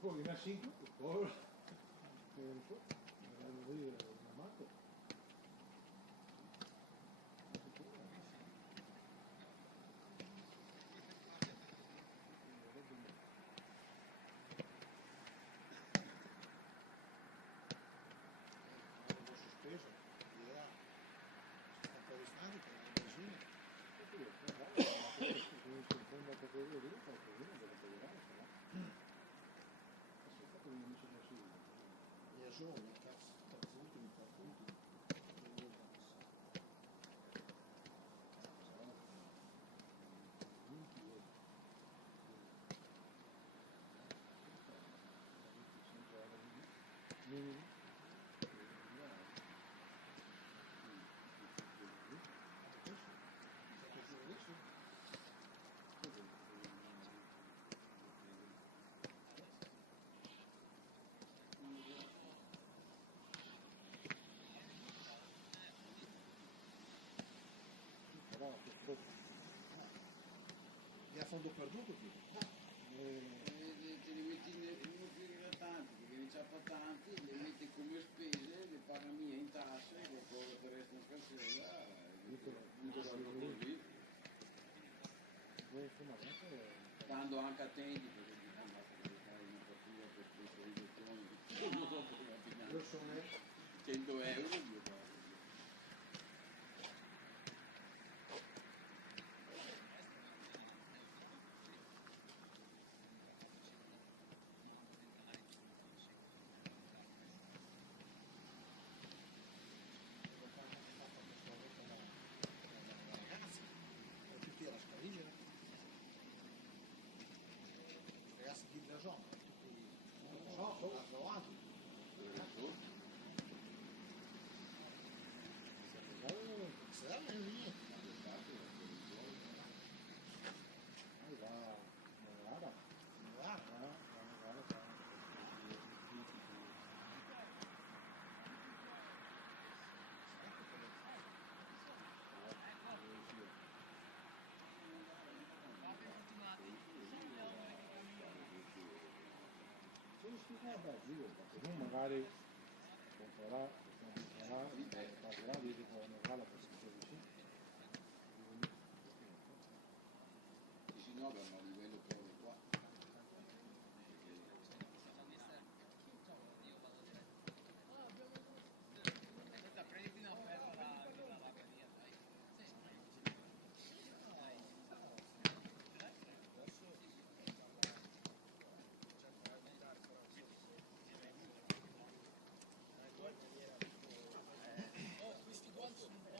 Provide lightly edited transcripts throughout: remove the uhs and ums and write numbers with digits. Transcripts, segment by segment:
poi in A5, poi una macchina. Sospeso, dirà, c'è un po' di stati per la benzina. In fondo a categoria lì, qualcosina deve togliere, se no. Aspetta che mi dice così. Gli asoni, cazzo, ultimi. È a fondo perduto qui. Te li metti uno più tanti, perché ne c'ha tanti, le metti come spese, le paga mia in tasse, le cose che restano in casella, così. Quando anche attendi, perché basta che fai una fattura per sponsorizzazione, non so come la Io sono 100 euro, io pago. tutti alla scaligera. Ragazzi di Brason, tutti sono davanti. Se la niente. Perché non magari comprerà, parlerà di che non va la presentazione. Sì, no, abbiamo a livello però qua. Prenditi un'offerta dalla Lagania, dai. Questi qua sono un po'.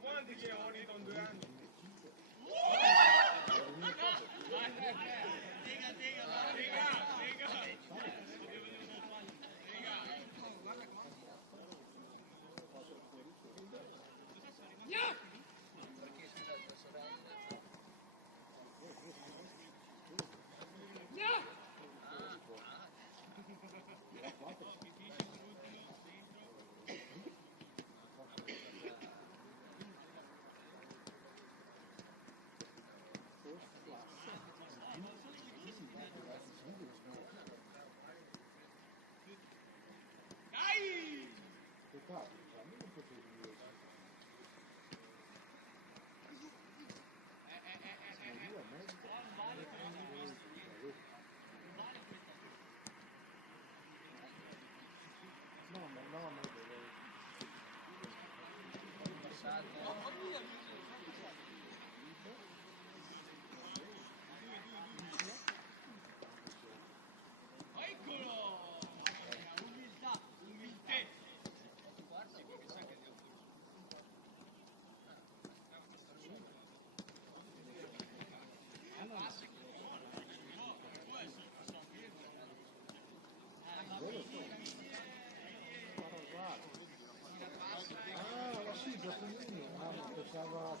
Quanti che ho lì con 2 anni?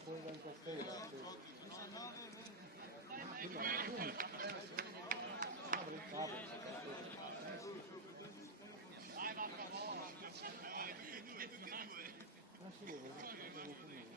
fuori dal castello. Apri il capo. Ah sì, devo finire.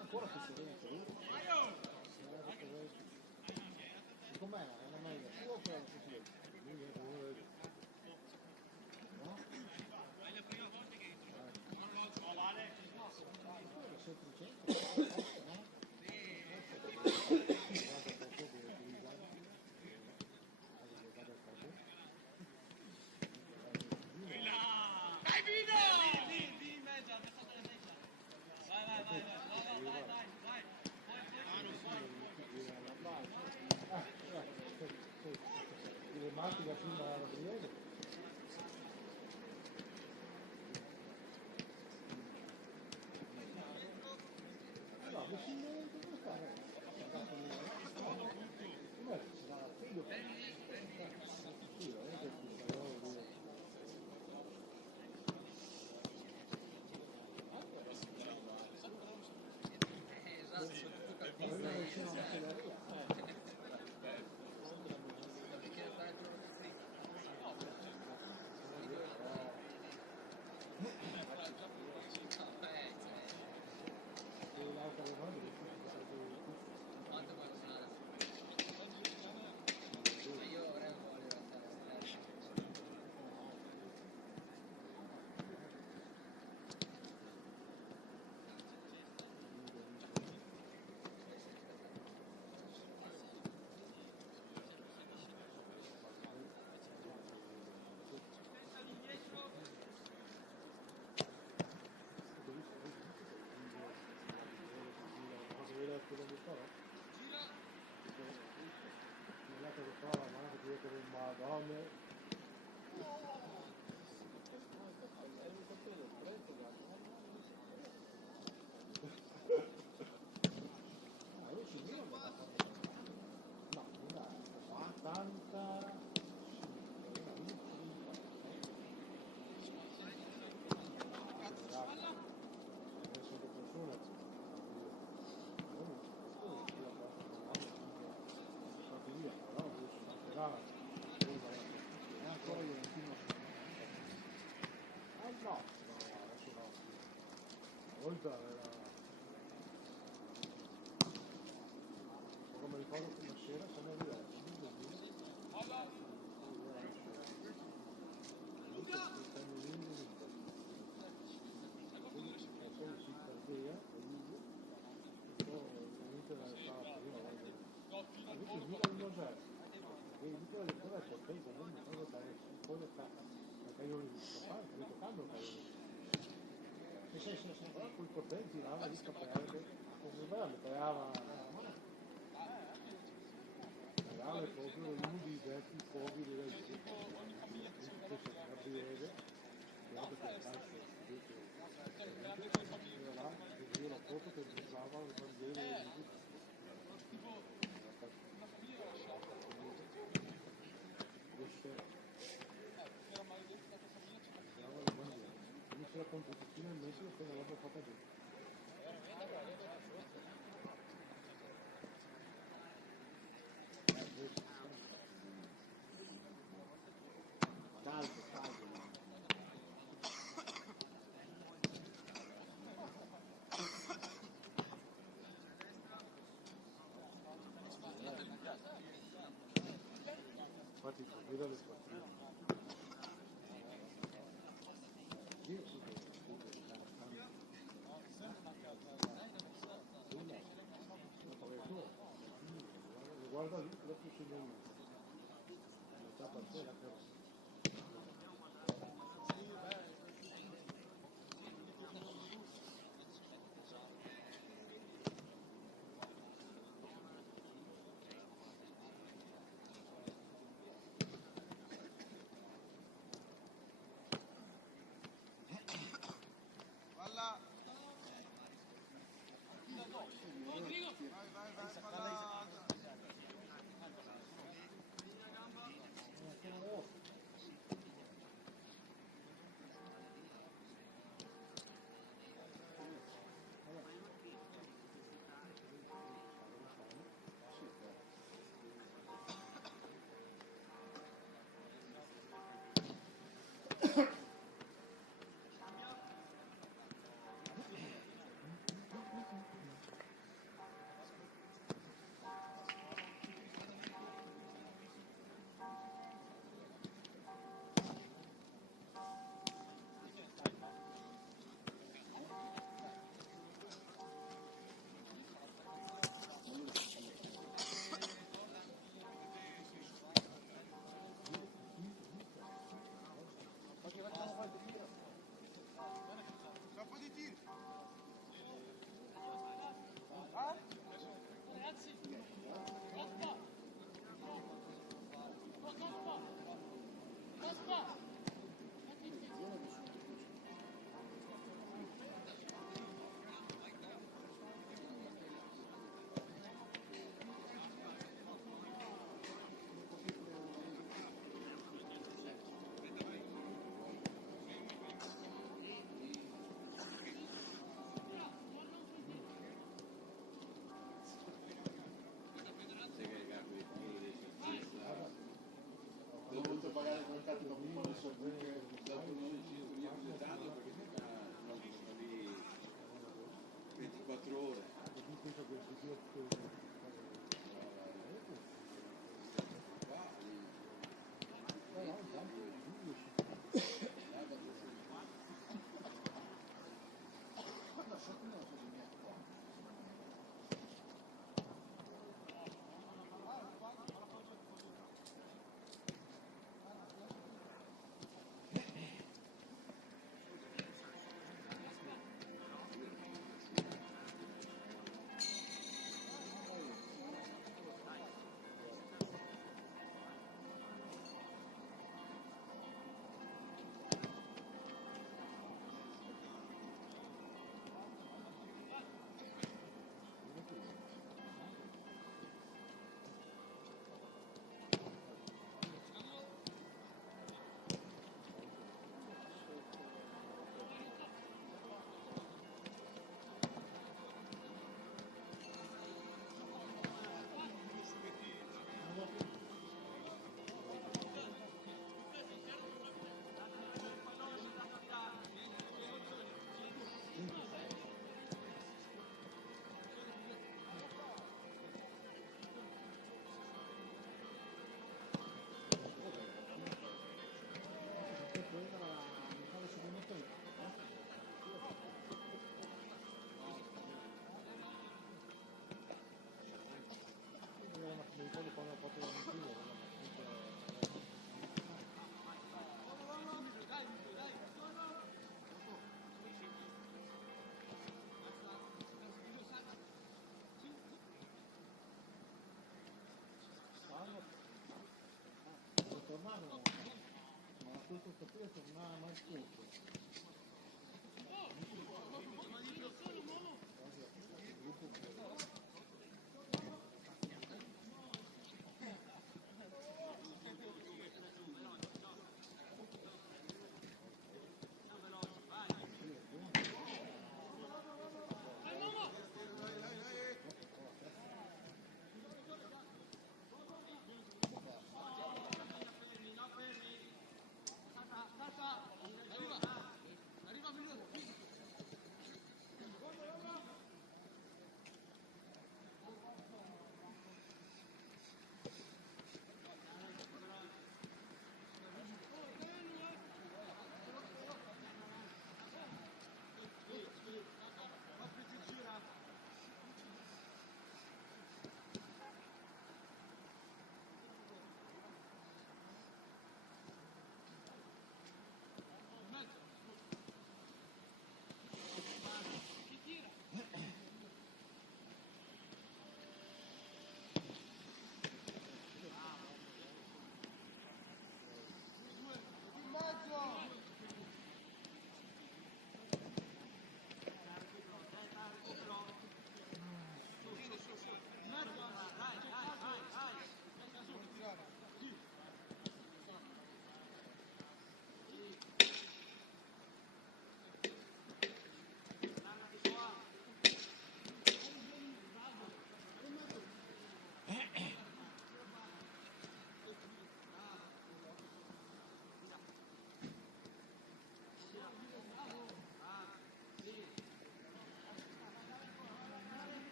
Ancora più sereno, com'è? È una maglia tua o quella che ti no? È la prima volta che entro. Vale? 700? No? Dai Vino! Lì in mezzo, ha messo la destra. Vai. Le macchine fino alla Briole. No, volta era... come ricordo che una sera siamo arrivati allora quel corteo girava lì capelle come bella le pagava proprio uno dei vecchi poveri del Gabriele guarda che era là vedeva la foto che usava il Vangelo la competizione in Messico che non l'avevo fatta giù. Caldo. Infatti vedo le squadrine. Guarda lì, proprio c'è un metà parcella che pagare come cazzo dopo un po' di soldi dopo non io tanto perché mi sono lì 24 ore. questo qui tornava al tutto. Arriva!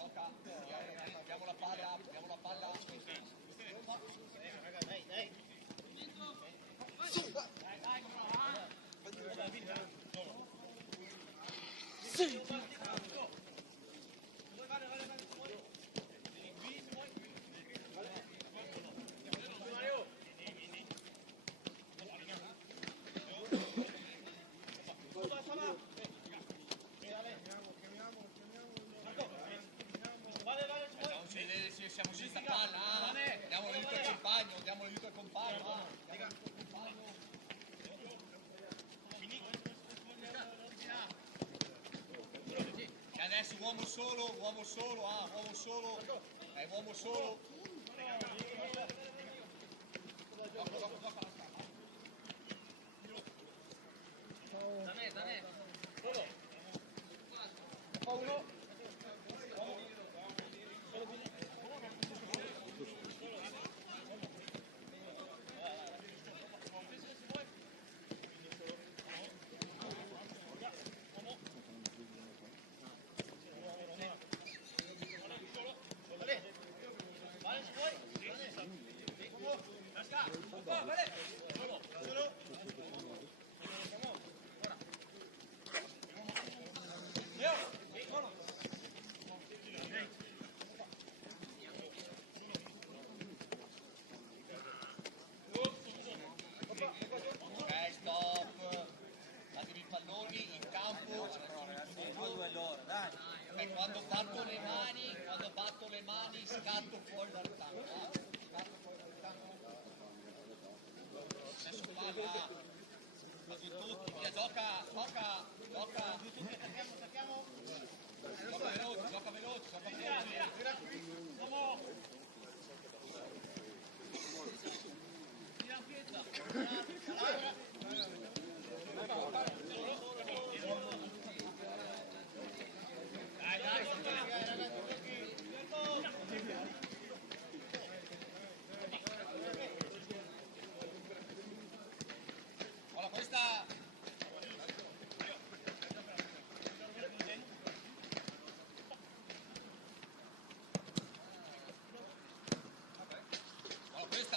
gioca, diamo la palla, siamo senza palla, diamo l'aiuto al compagno, E adesso uomo solo, uomo solo. Da me. Ok, stop. Datevi i palloni in campo. E quando batto le mani, scatto fuori dal campo. Adesso palla. Quasi tutti. Via, gioca. Gioca veloce. Guarda questa.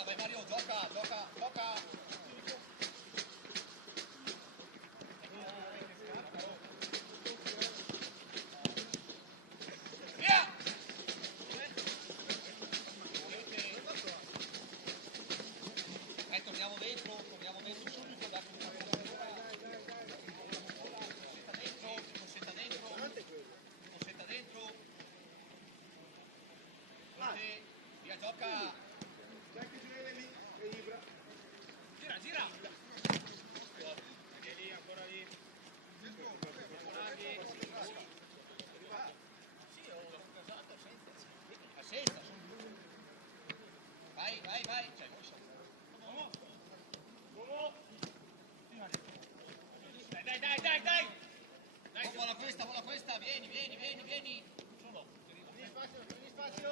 Vai Mario, gioca. Via! Torniamo dentro subito, da Cosetta dentro. Via, gioca. Gira. Senza. Vai. Dai. Buona questa, vieni. Vieni spazio.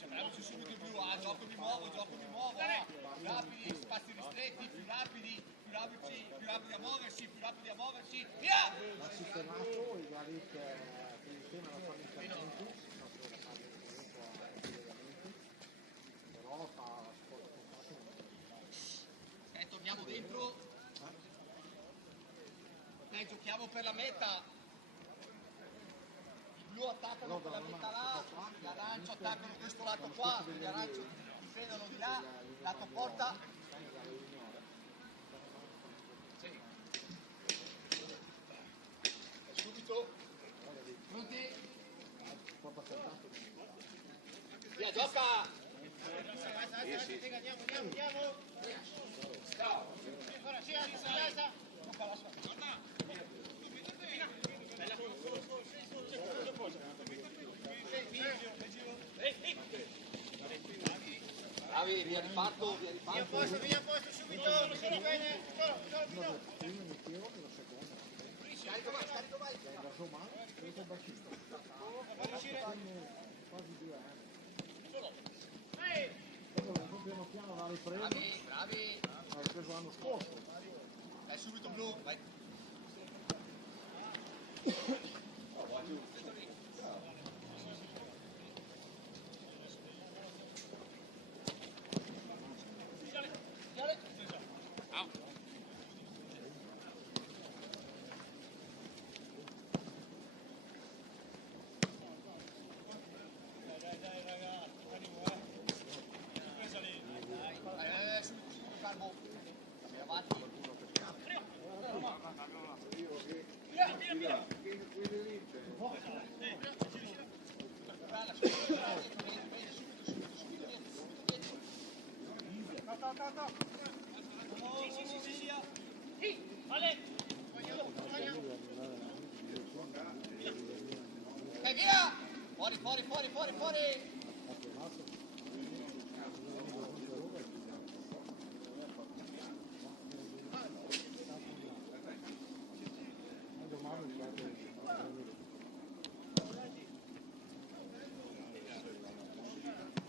Apriamoci subito in più, gioco mi muovo, più rapidi, spazi ristretti, più rapidi a muoversi, via! Ha sistemato i vari che insieme alla fare interventi, proprio la fase comunque a collegamenti, però fa sport E torniamo dentro, giochiamo per la meta. Blu attaccano quella meta là, gli arancio attaccano questo lato qua, gli arancio difendono di là, lato porta. Sì. Subito. Pronti? Via, gioca! Andiamo. Ora si alza. Bravi, via riparto, via riparto. Via posto subito, sono bene. Prima iniziamo la seconda. Scarico vai. Da Somano, credo bacino. Quasi 2 anni. Dopo piano piano l'ha ripreso. Bravi. L'ha ripreso l'anno scorso. Vai subito blu, vai. Subito calmo. Andiamo avanti. Ok, via! Fuori!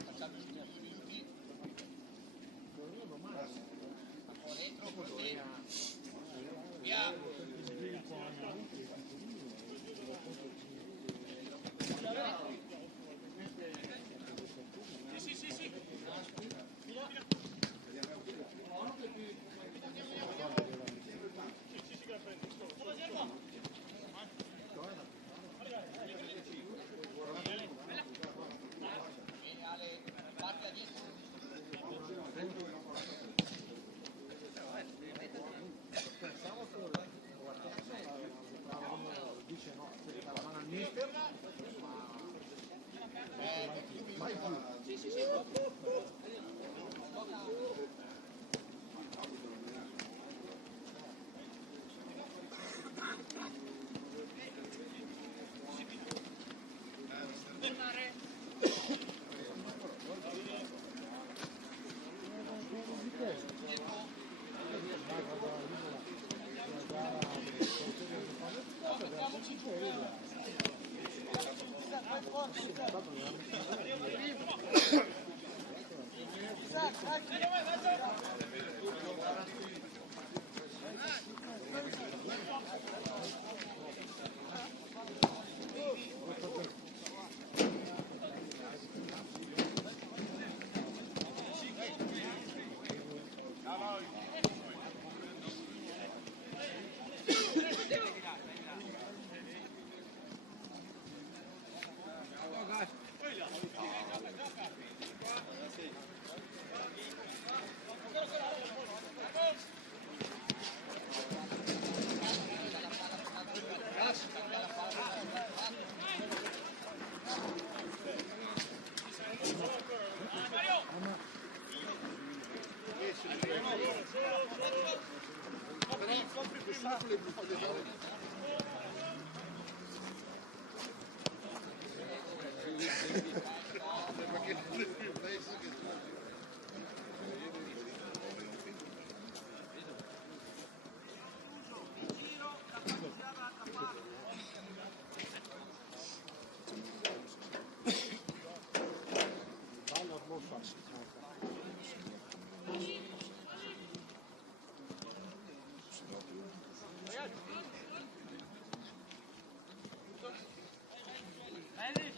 Facciamo gli ultimi 2 minuti. Ancora dentro, così. Via! Sì. Ale, parte da dietro. Pensavo che la terza dice no, la mano al mister, ma mai più. Sì.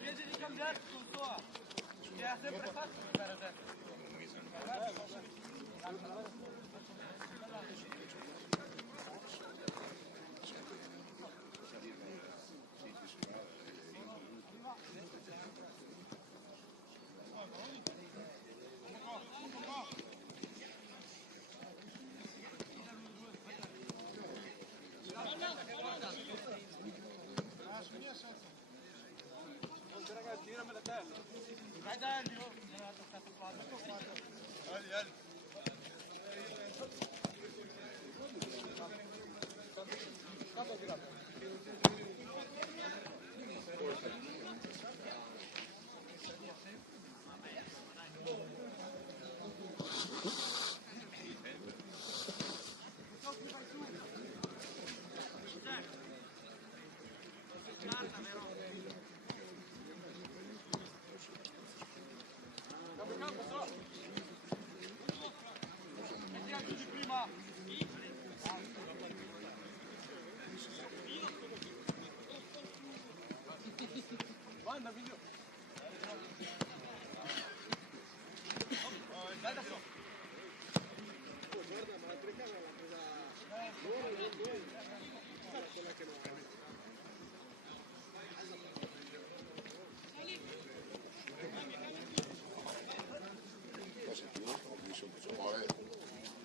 Invece di cambiare il suo, che ha sempre fatto per adesso. Ragazzi, girami la testa. Vai Dani, non ha toccato qua. Ali.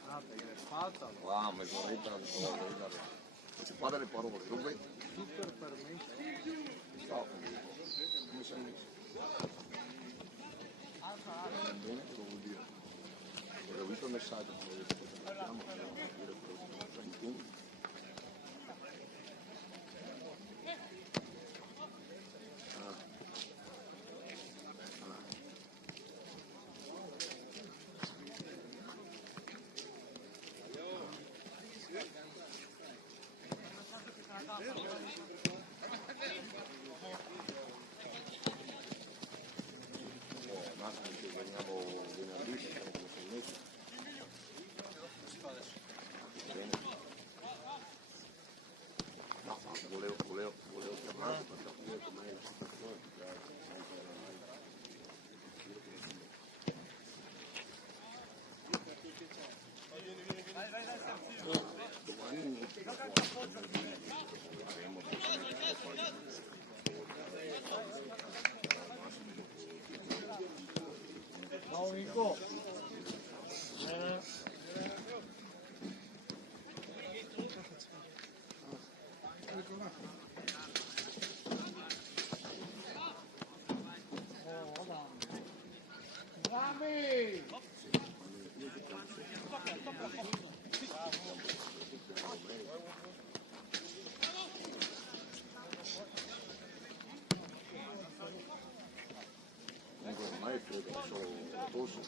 Ah, perché falta Wow, mezz'oretta non so, si fa delle parole, dove? super permesso. Ciao, come sei messo? Bene, cosa vuol dire? Ho visto il messaggio, ho detto che parliamo, devo dire quello che tu. Massimo che veniamo venerdì, siamo come sei mesi. Bene. No, volevo chiamarti per capire com'è la situazione, perché domani Ciao Nico. Rami! ormai credo che sono tosto.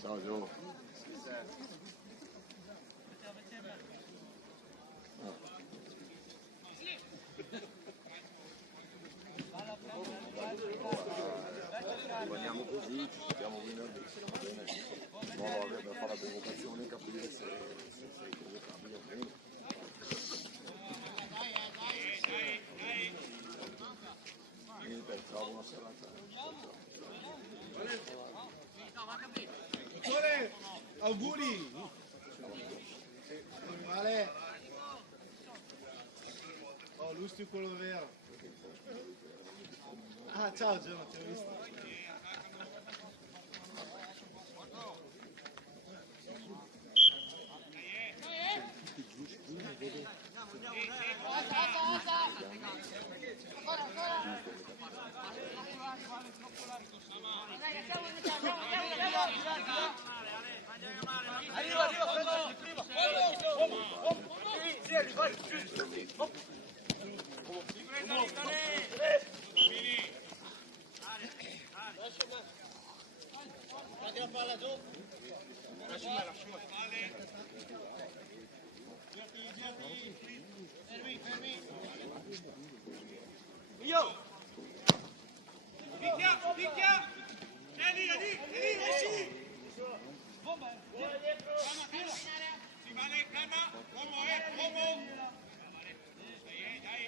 Ciao Gio. Rimaniamo così, ci sentiamo venerdì, va bene? No, per fare la provocazione e capire se sei provocabile o meno. Ciao, buona serata. Dottore, auguri! Male. Oh, Lustio quello vero. Ah, ciao Giorno, ti ho visto. Picchia! Esci! Si vale, calma, uomo! Dai!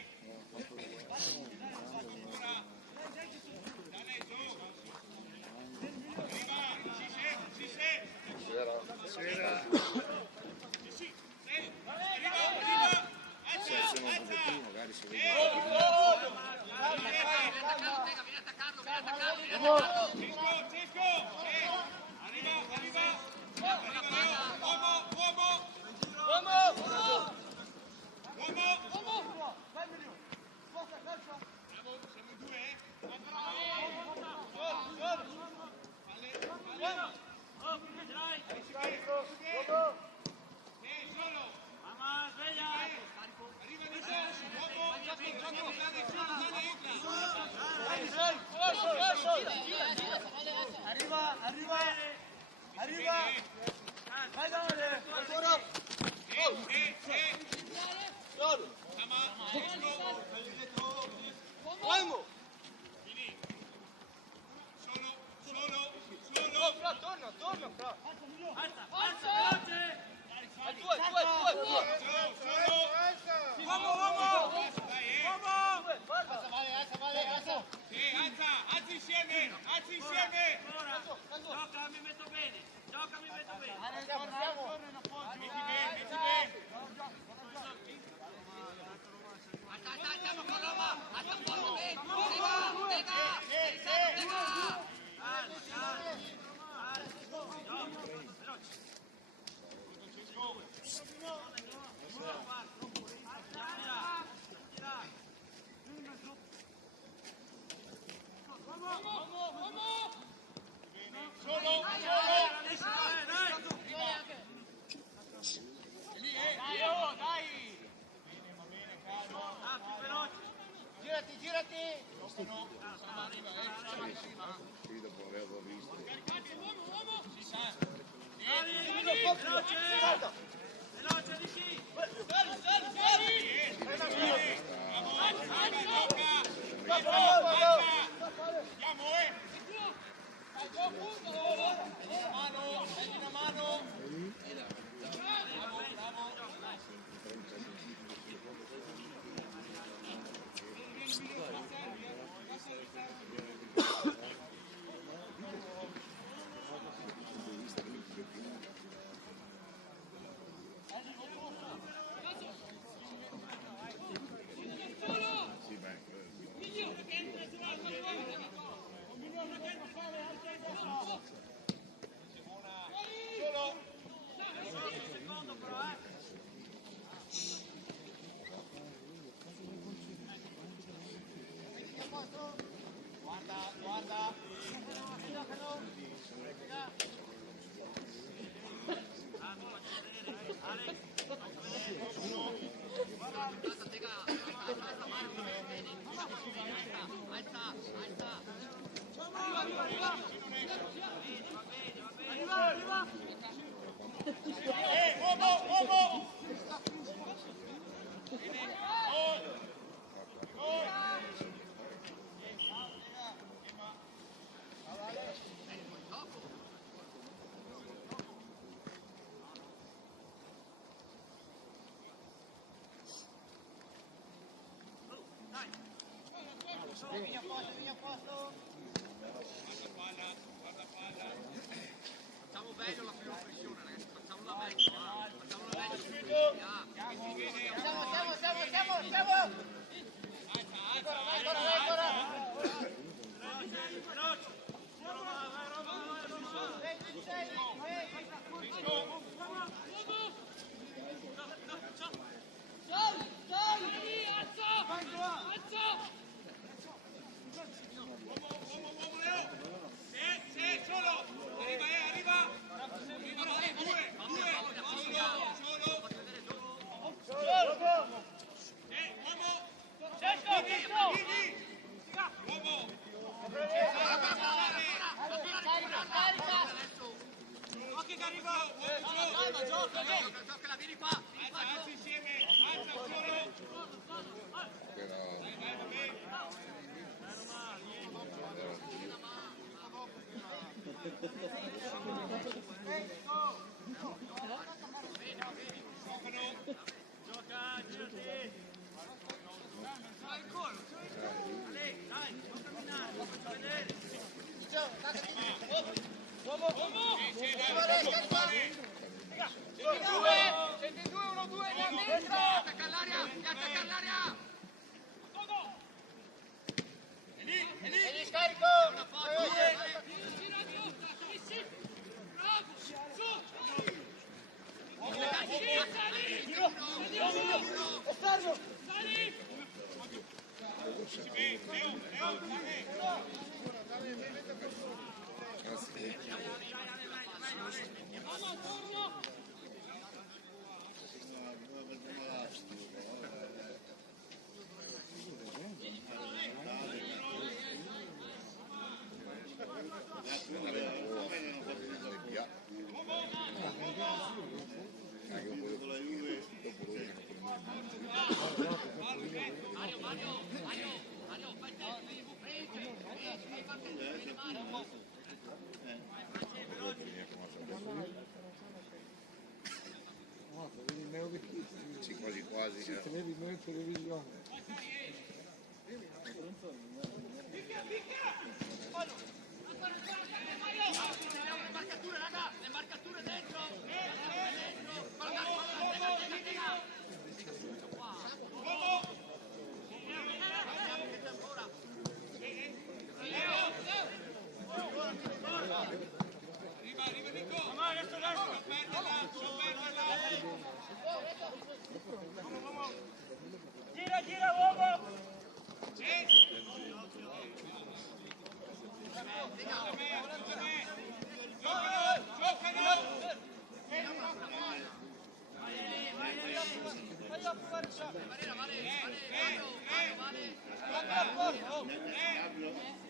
Dale, giù! Arriva, si Sera. arriva! Se non un pochettino, magari si vede. Cisco! Arriva! Uomo! Bravo, siamo in due, solo! Mamma, sveglia! Arriva di Arriva! Vai Davide! Ancora! Uomo! Solo! Torna! Alza! Veloce! Uomo! Alza! Alza! alzi insieme! Gioca, mi metto bene. Gioca, mi metto bene. Metti bene, metti bene! Attacchiamo con Roma, attacchiamo bene, Qui dopo averlo visto. Veloce di chi? Una mano! Sì, beh, Uomo! facciamo meglio la prima pressione, ragazzi, facciamola meglio, facciamola meglio. Siamo! Gioca, vieni qua! Alzi insieme! Alza solo! Gioca, girati. Vai ancora. Ale, dai, non camminare, faccio vedere. Siete due, uno, due, da destra! Attacca all'aria! Vieni, scarico! Una Sì, quasi quasi. Tenevi noi in televisione.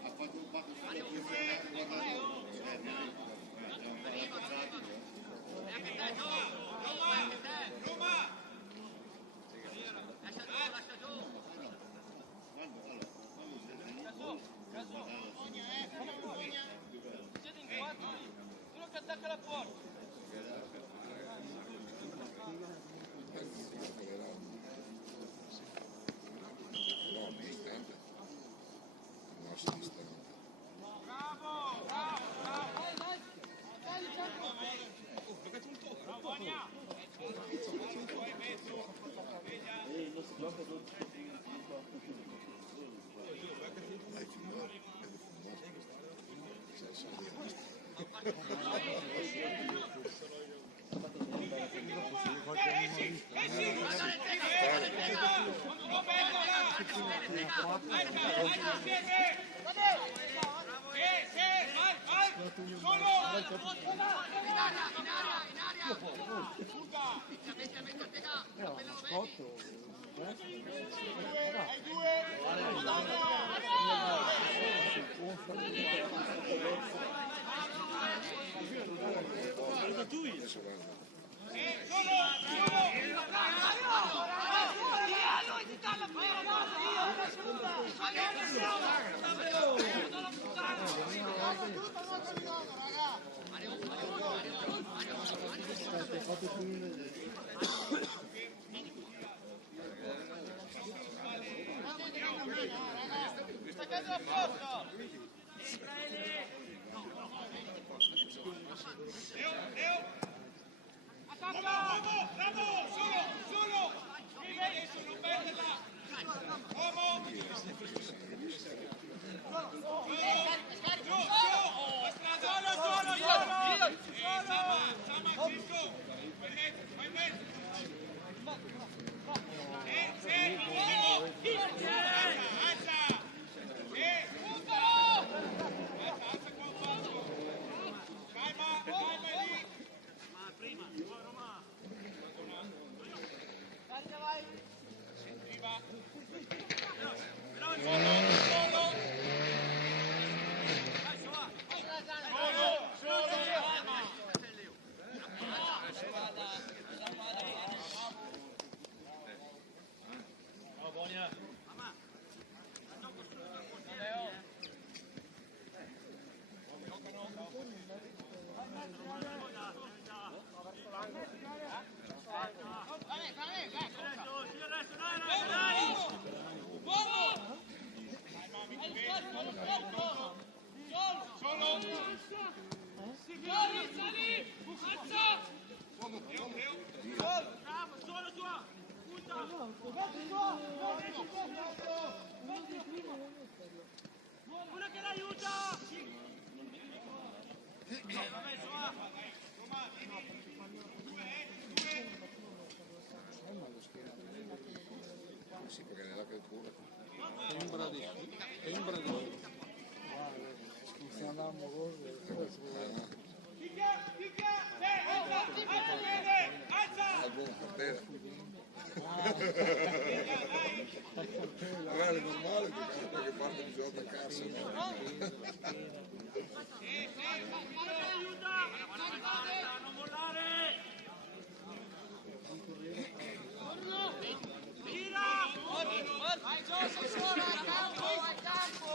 Ha fatto un patto sulla Uno che attacca la porta. No, distante. No, si distante. Dai, figlioli, devo fumare Staccando la porta! Una che l'aiuta! Sì, perché nella calcolo. Sembra di stiamo andando Al buon portiere. Magari è normale che da qualche parte bisogna attaccarsi. Non mollare! Gira! Vai Giorgio, solo al campo! Al campo!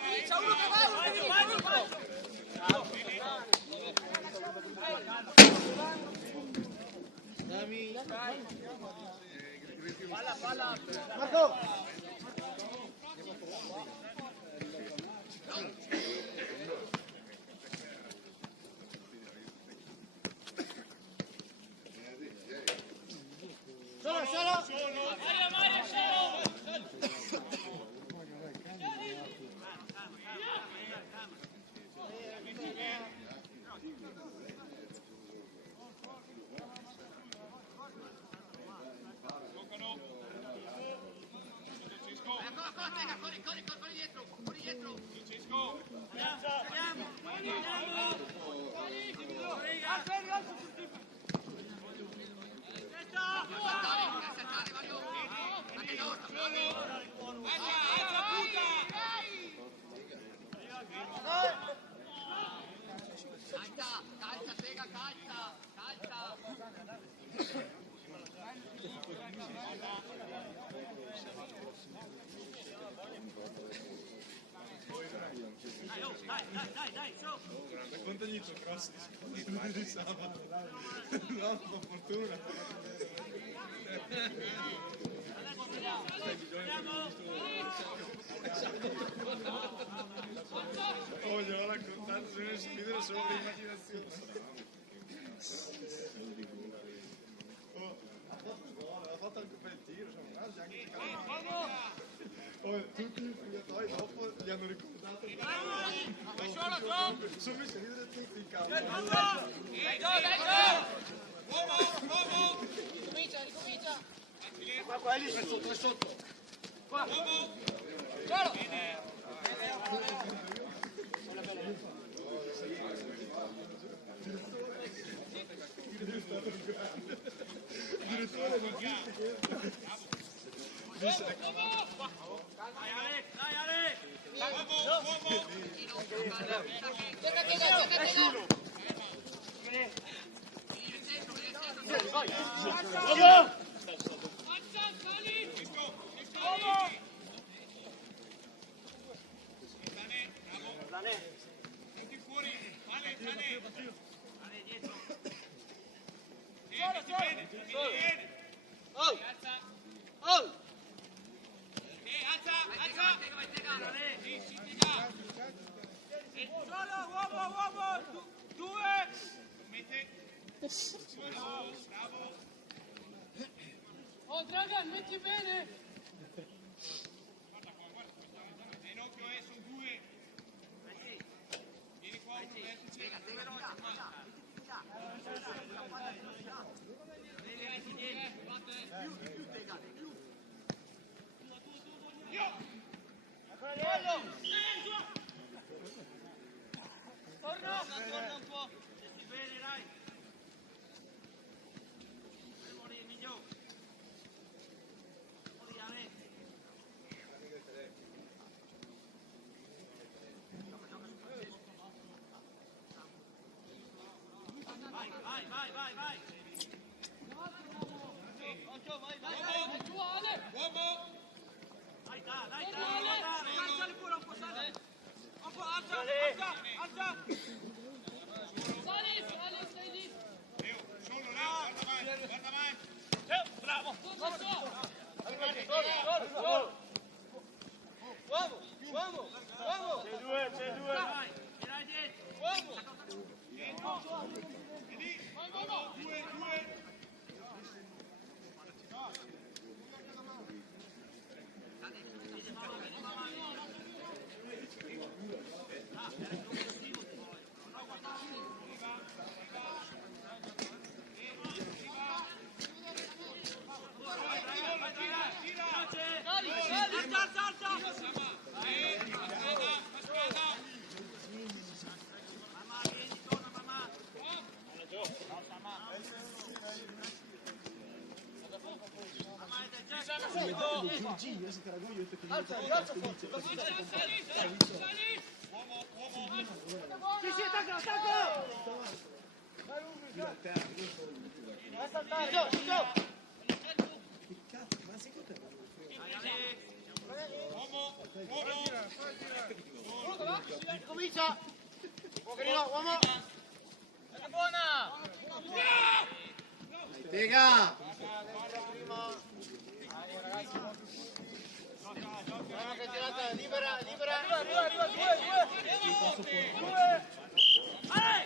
Comincia uno che va, uno che va. Marco! Dai, su! Quanto gli c'ho grosso di sabato? No, per fortuna. Oh, gliel'ho raccontato, se ne sorridere solo l'immaginazione. Oh, ha fatto anche un bel tiro, siamo quasi anche tutti gli spogliatoi dopo gli hanno ricordato. Sono messi a ridere tutti in campo. Dai, uomo! Ricomincia! Qua è lì, è sotto. Qua! Oh Dragan, metti bene! In occhio, sono due. Vieni qua, Torna un po'! Bene, dai! Vai! Dai, alzali pure un po', sale! Un po', alza! Sali, stai lì! Solo Leo, guarda avanti. Bravo! Uomo! C'è due! Dai, tirai dietro! Uomo! Due. Sì, attacca! Vai saltare! Comincia! Pocherino, uomo! È buona! Piega! Che tirata libera, arriva, due! Vai!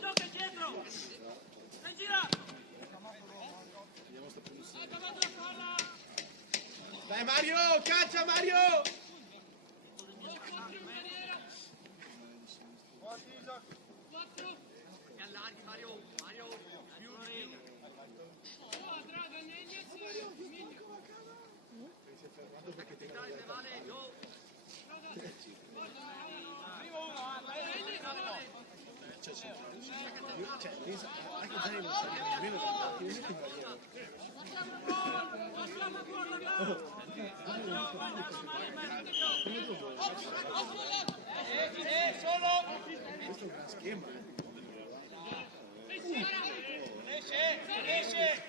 Gioca dietro! Dai, gira! Hai cavato la palla! Dai Mario, caccia Mario! Ti allarghi Mario! Aiuti! Dai, vale, go! Questo è un gran schema, Esce!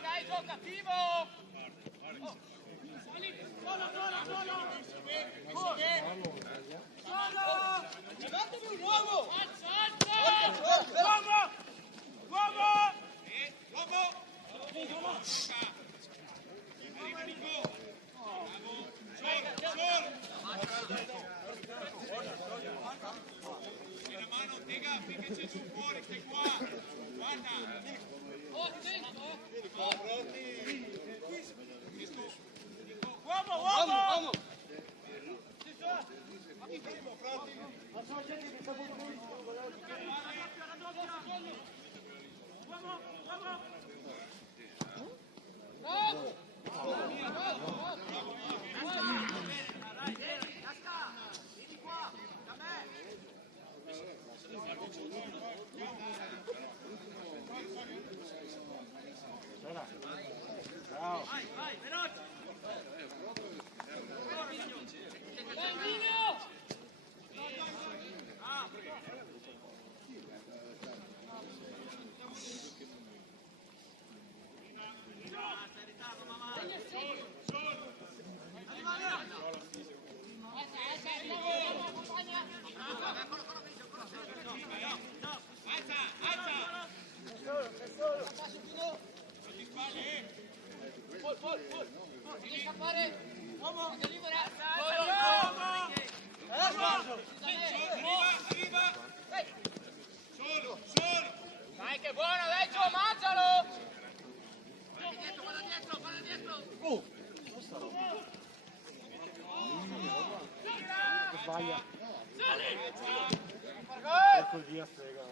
Dai, Gio, cattivo! Levatevi un uomo! Una mano, Tega, finché c'è sul cuore, stai qua. Guarda. Uomo! Vai, veloce! Dai che buono, dai Gio, mangialo! Sbaglia. E così a frega.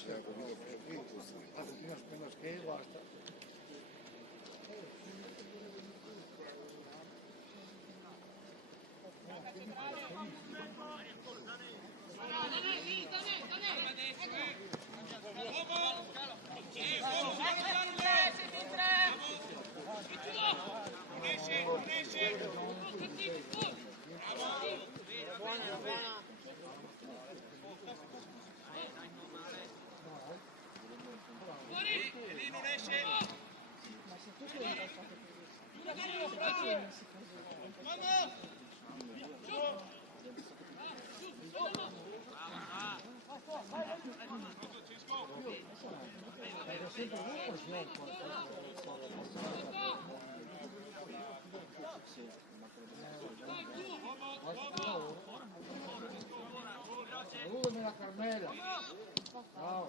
se ha capito Prima che basta. Nella Carmela. Ciao.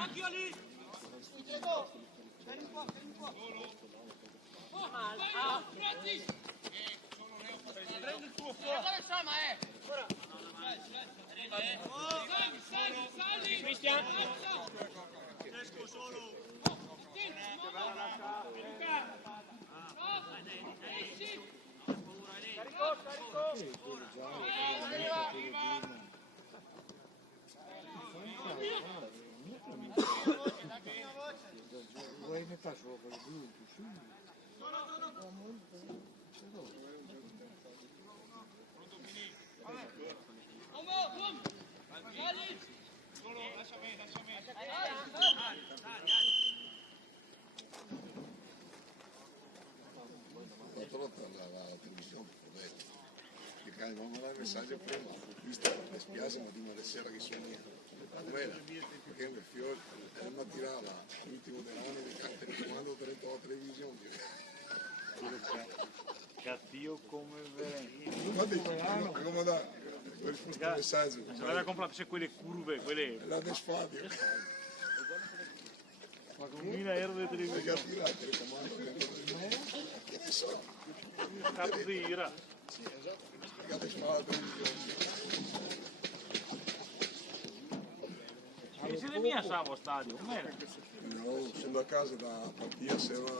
Occhio lì! Prendi il tuo fuoco! Salli! Cristian! Esco solo! Vuoi ne faccio per lui? L'altra volta la televisione ho detto che non me la messaggio prima, visto le spiagge ma prima della sera che sono com'era, perché mi fiori e mi tirava l'ultimo dell'anno di carte quando ho detto la televisione. Cattivo come veramente. Ma dico, come da? Ho risposto al messaggio. Se l'aveva comprato per quelle curve, quelle La desfadio. ma con 1000 euro di televisione. Perché ha tirato il telecomando dentro. Che ne so? Capo di ira. Sì, esatto. Perché ha desfato la televisione. E se ne mia stavo a stadio, com'era? No, essendo a casa da partita sera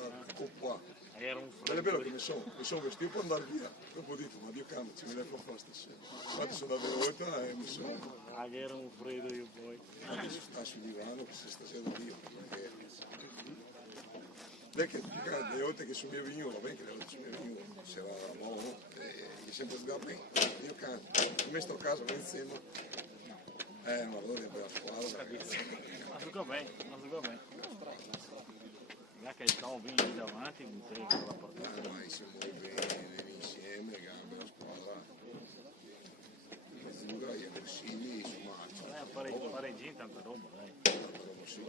qua. Era un Non è vero freddo. che mi sono vestito per andare via. Dopo ho detto, ma Dio cambia, ci viene a fare stasera. Infatti sono andato venuta e mi sono... Ah, era un freddo io poi. Adesso sta sul divano, che stasera da Dio. Perché... Lei che le volte che sono mio vigno, va bene che le volte sono mio vigno, c'era l'uomo, e sempre da bene. Dio cambia. Come sto a casa, va insieme. Ma allora per la squadra. Ma giocò bene, là che stavo bene lì davanti, mi prego la partita. Ma si muove bene insieme, gambe, la squadra. Dura, gli aggressivi, insomma. Pareggino, tanta roba, dai. Però sì.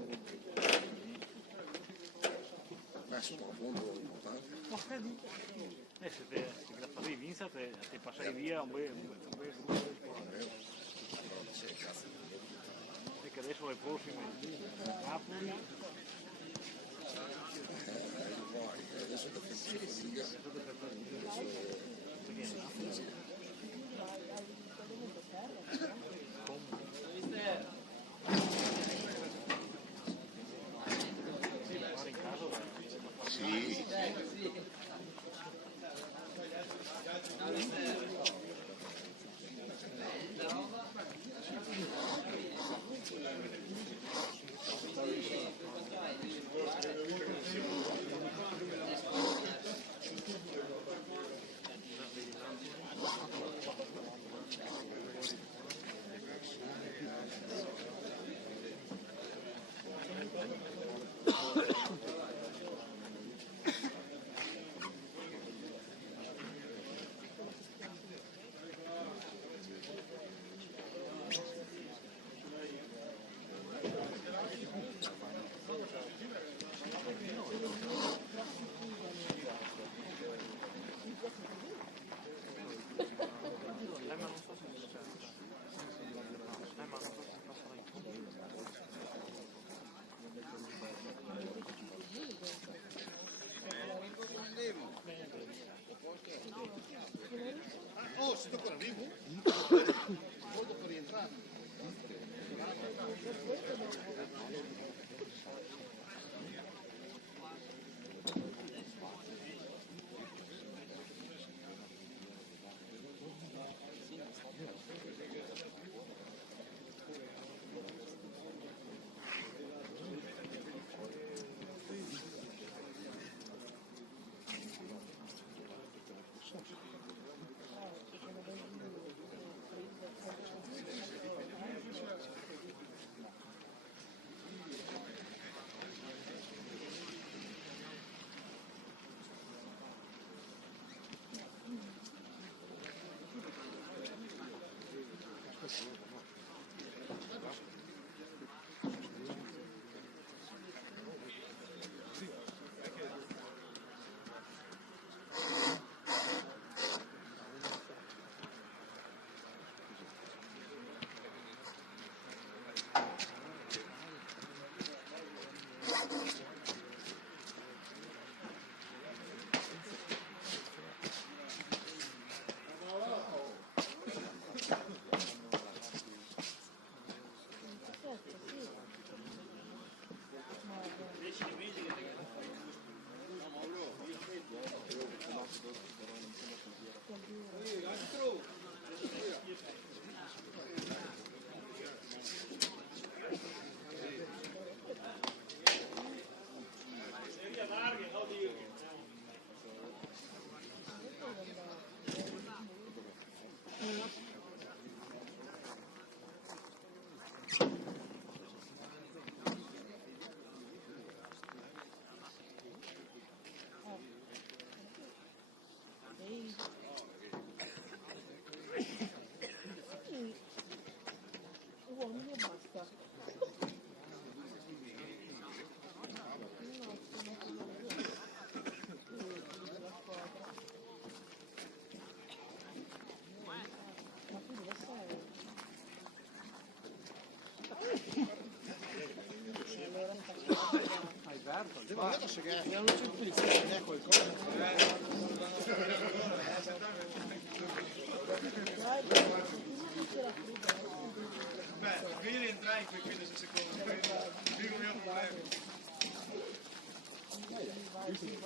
Beh, insomma, a fondo è importante. Se te facevi vincere, te passavi via un bel gruppo di squadra. E che adesso le prossime Napoli. Adesso che faccio liga. Sì. certo. Ma adesso che non c'è il pizzo, non è qualcosa. Beh, io rientrai in quei 15 secondi, dico mio problema. Anche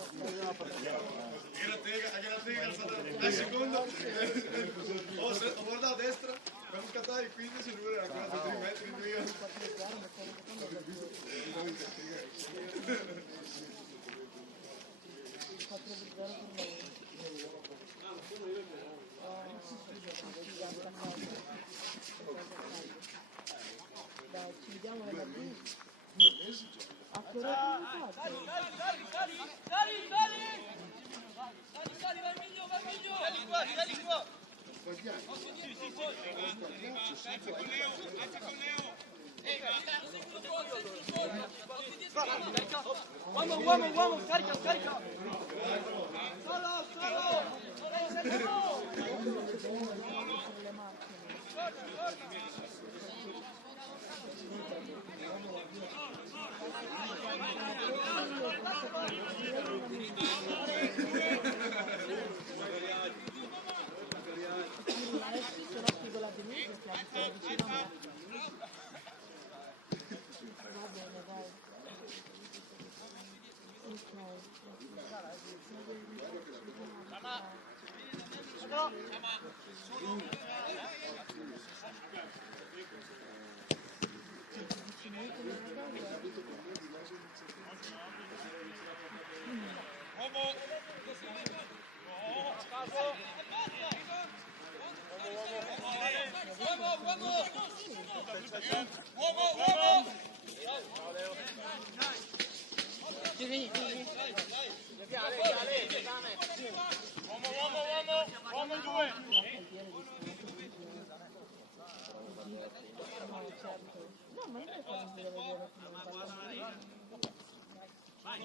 la tega è stata al secondo, ho guardato a destra, quando scattare i 15 lui era ancora a 3 metri in via. Dai, ci vediamo venerdì. A che ora fate? Sali, vai meglio! Sali qua! Uomo, carica! Solo! Le macchine. Se no spiego la Denise che abita vicino a me. Va bene, dai. Uomo due! No, certo. No, ma non è cosa si deve vedere come un Vai,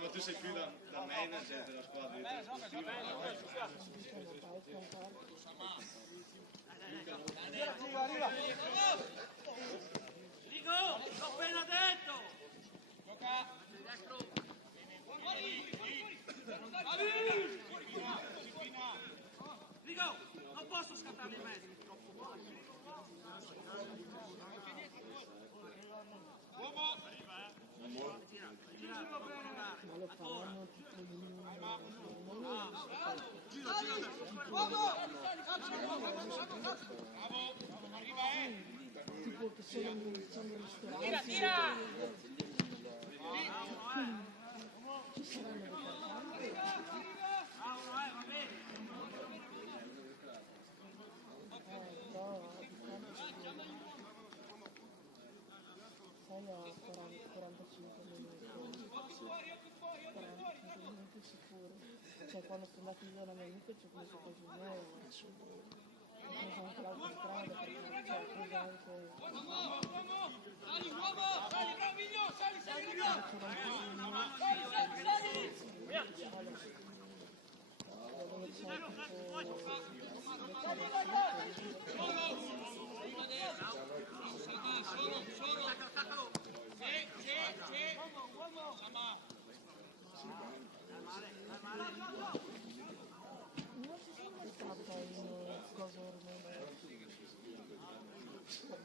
Ma tu sei più da manager della squadra di Rigo, l'ho appena detto! Rigo, non posso scattare in mezzo, è troppo male. Ma lo faranno tipo tipo che sono in ristorante. Tira! Ci saranno dei parlanti. Va bene. No, a distanza sai a 45 minuti. 45 minuti sicuro. Cioè quando sono andati via la mia amica ci ho messo quasi un'ora. Ho preso anche l'autostrada perché cioè ho preso anche... Sali, braviglio, sali, raga! Non ci sono mai stata in cosa ormeno. Cioè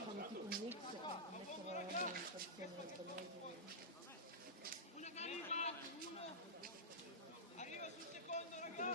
fanno tipo un mix per mettere in versione albanese. Arriva sul secondo, raga!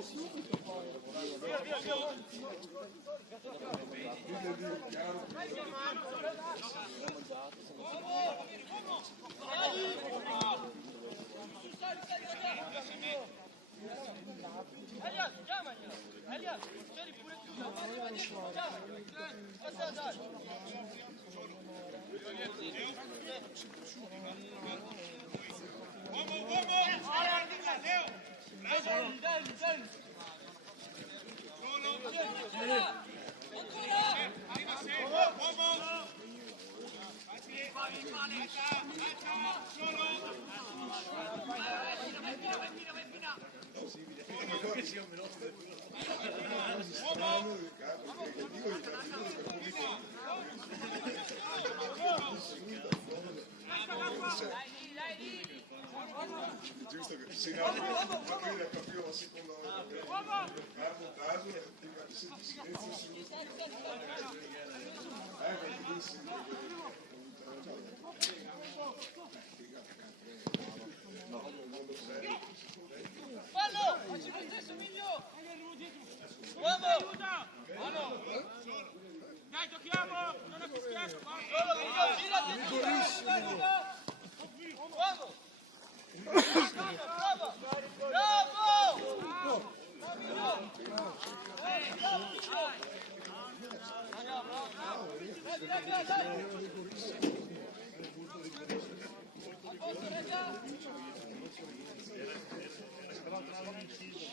Subito poi. Elias, chiamali! Elias, tieni pure tu, vai dietro, chiamali! Dai! Giusto che si no, ma qui la capivo la seconda volta. Carlo caso e silenzio su. Fallo! Facci lo stesso, Miglio! Uomo! Dai, giochiamo! Non affischiamo! Solo Miglio, girati! Uomo! Bravo!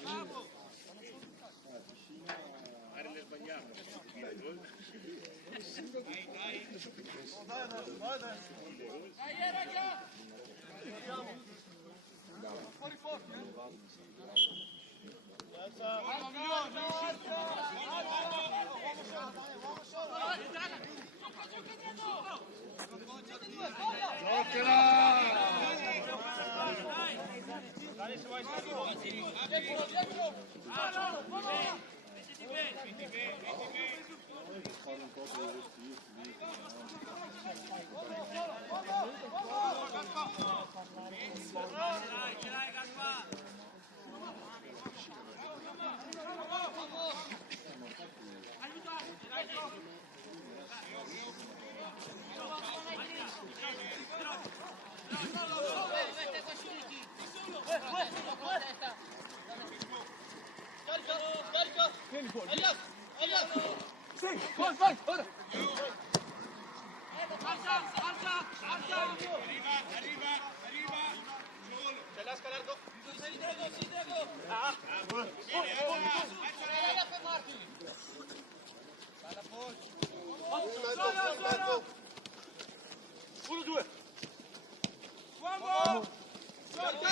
Bravo! Dai, raga! Fuori forti, Scarica! Elias! Elias! Sì, vai, vai! Ora! Alza! Arriva! C'è l'asca largo? Si Diego! Ah! Vai a fermarti! Balla poi! Solo! 1-2! Uomo! Scarica!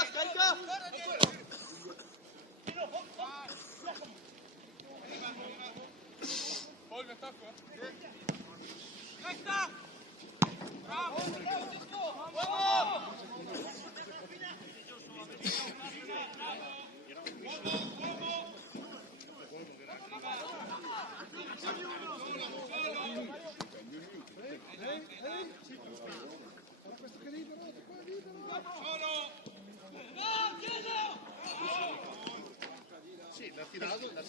Poi il attacco, Resta! Bravo! Uomo! Sì, l'ha tirato, l'ha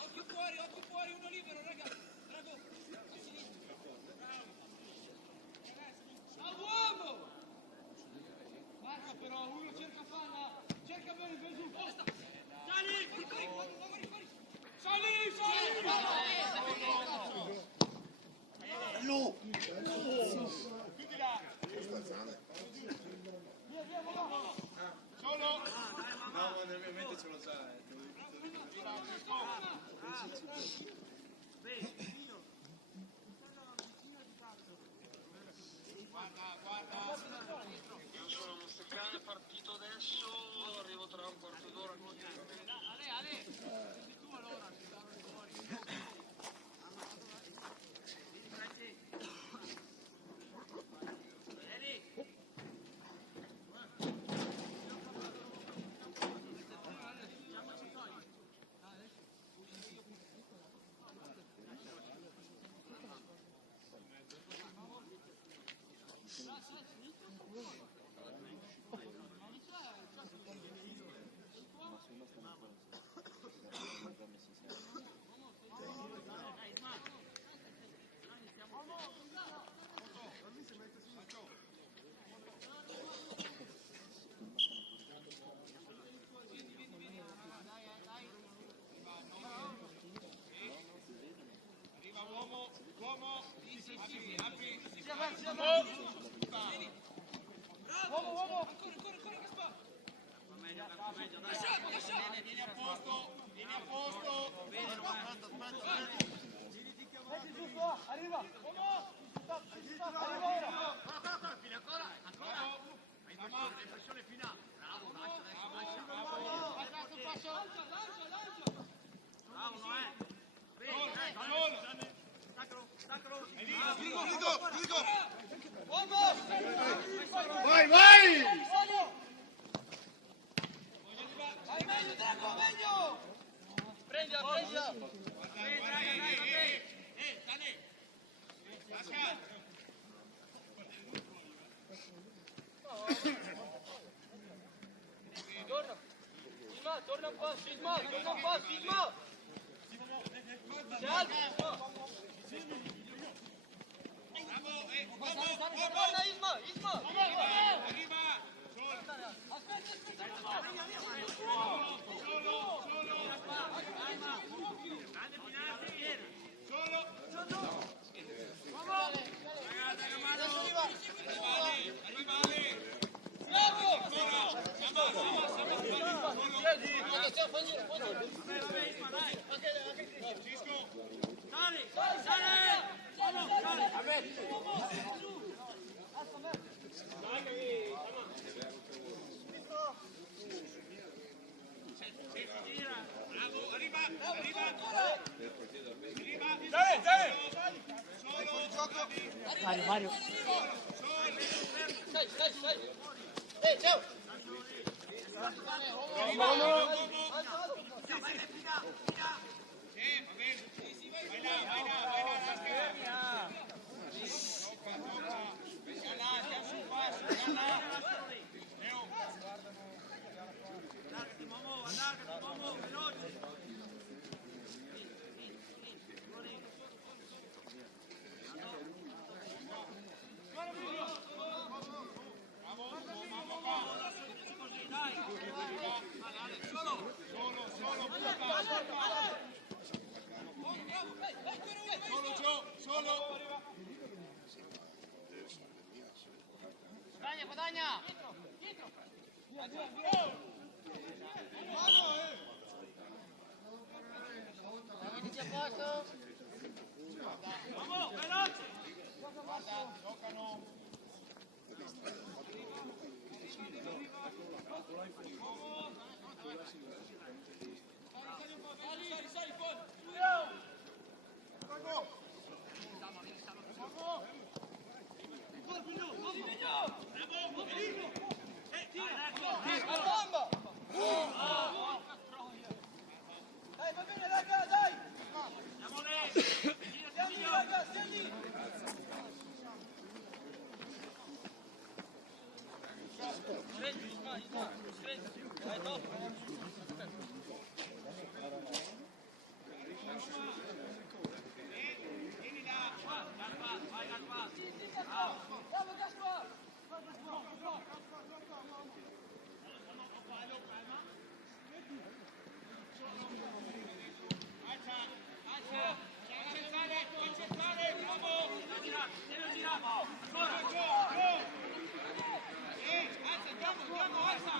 Occhio fuori, uno libero, raga! Bravo! A uomo! Marca però, uno cerca palla! Cerca bene il giù! Sali! Chiudi là! Solo! No, ma nella mia mente ce l'ho già. Vieni a posto, vieni a posto. Metti giusto, arriva. Arriva ora. Pressione finale. Bravo, Vai, vai! Vai meglio, Drago, meglio! Prendila, prendila! Torna un po', Sisma, torna un po', Sisma! Si alza! Torna, Isma, Isma! Mario. Stai! Ciao! Guadagna! Dici a posto? Vamos, veloce! Giocano! Sali, fuori! Dai, va bene, raga, dai! Andiamo lì! Raga, stai lì! Vai dopo! Vieni là! Vai, Gaspar! Bravo, Gaspar! Concentrare, bravo! Deve girare! Ancora! Alza, andiamo, alza!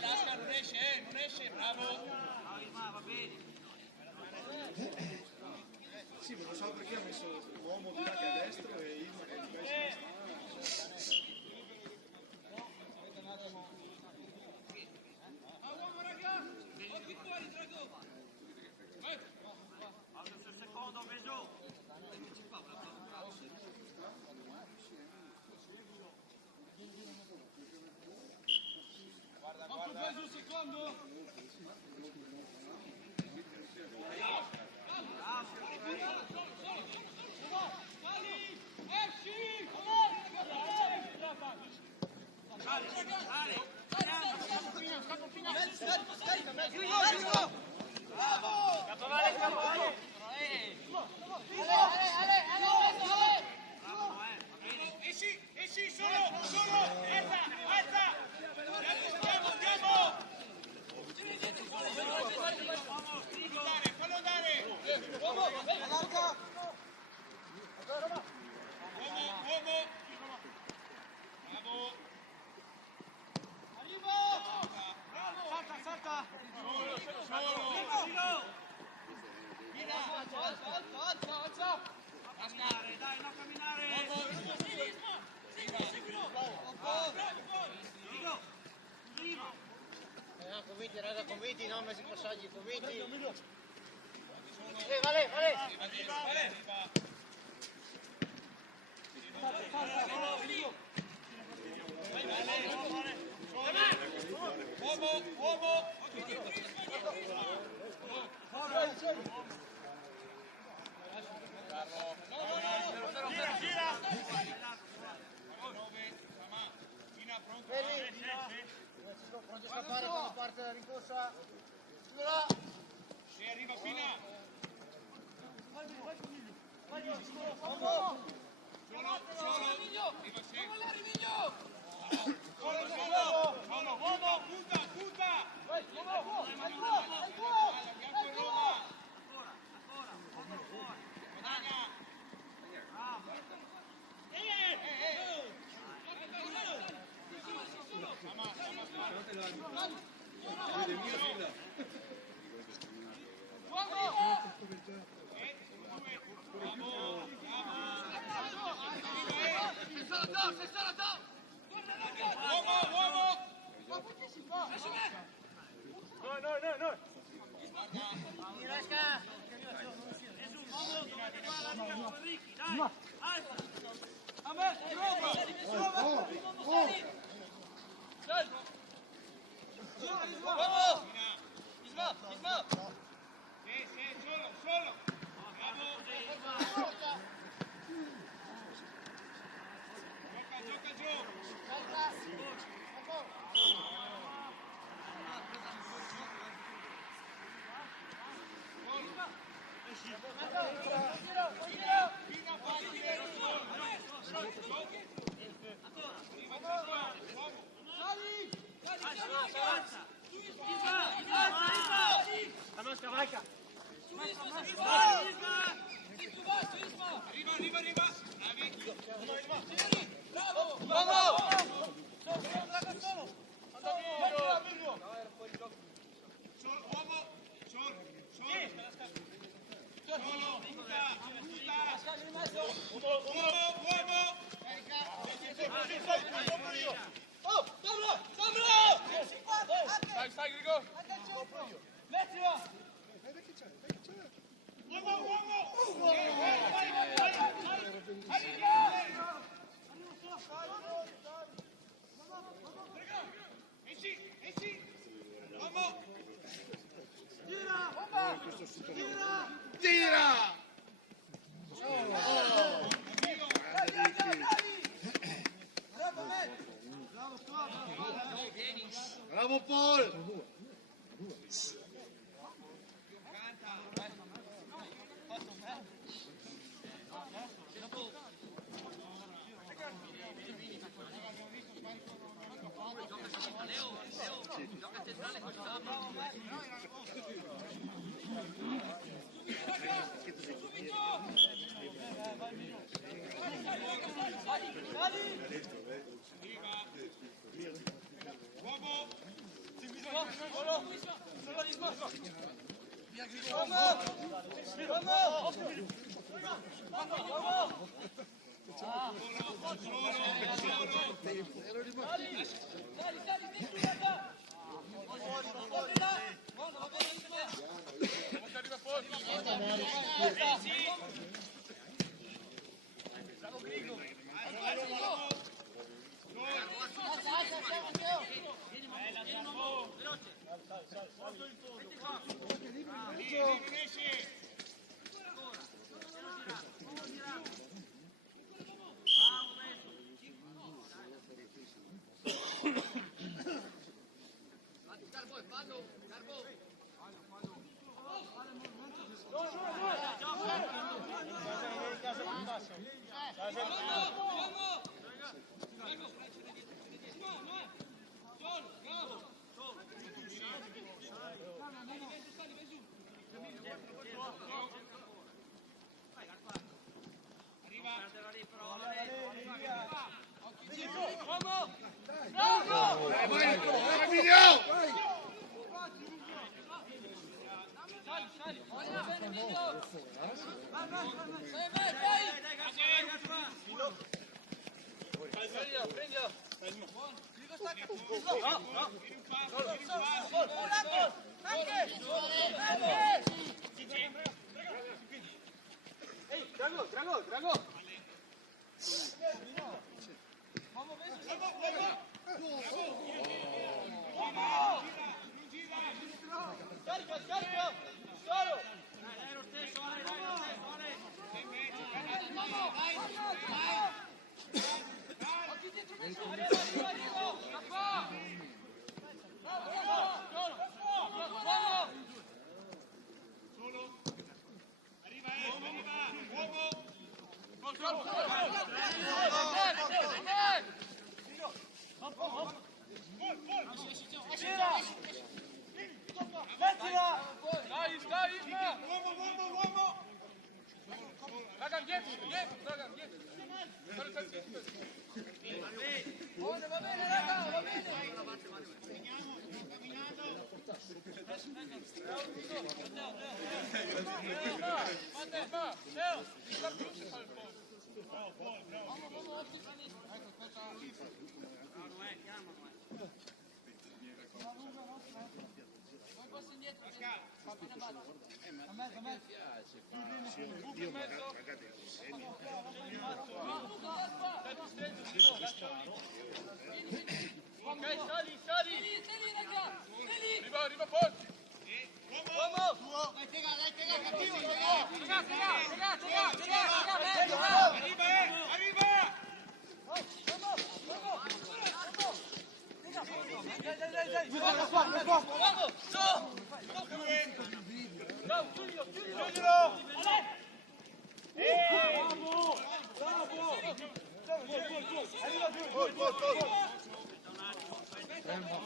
Lasca, non esce, bravo! Va bene! Sì, ma non so perché ha messo l'uomo di là che è a destra e Irma che è di sinistra. Uomo, raga! Occhi fuori, Drago! Adesso il secondo, Beso! Guarda! Preso il secondo! Esci, solo, alza! Andiamo! Fallo andare! Uomo! Bravo! Arrivo! Salta! Solo! Fina! Alza! Camminare, dai, non camminare! Convinti, no, messi passaggi, convinti. Vale! Uomo! Gira! Fina, pronto? Pronto a scappare quando parte la rincorsa. Se arriva Fina! Solo! Uomo! Punta! Vai, tuo! Guadagna! Uomo! No. A me, trova! Isma! Sì, solo! Bravo! Gioca giù! Fina facile! Scavalca! Arriva! Stai, Grigo! Mettilo! Esci! Uomo! Tira! Bravo Paul!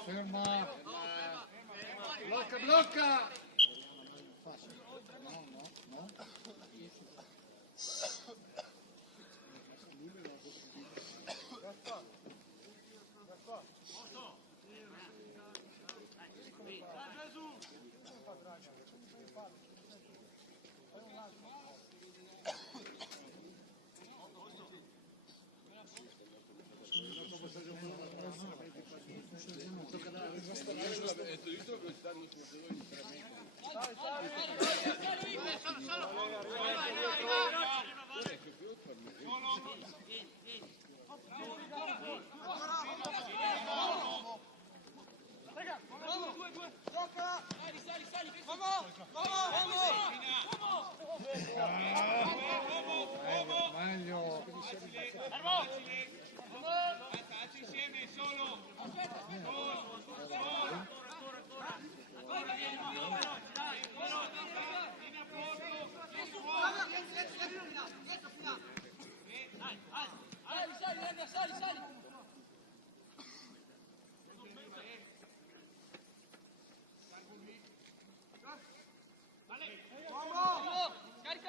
Ferma. Blocca. Meglio. Facci insieme, solo. Sali.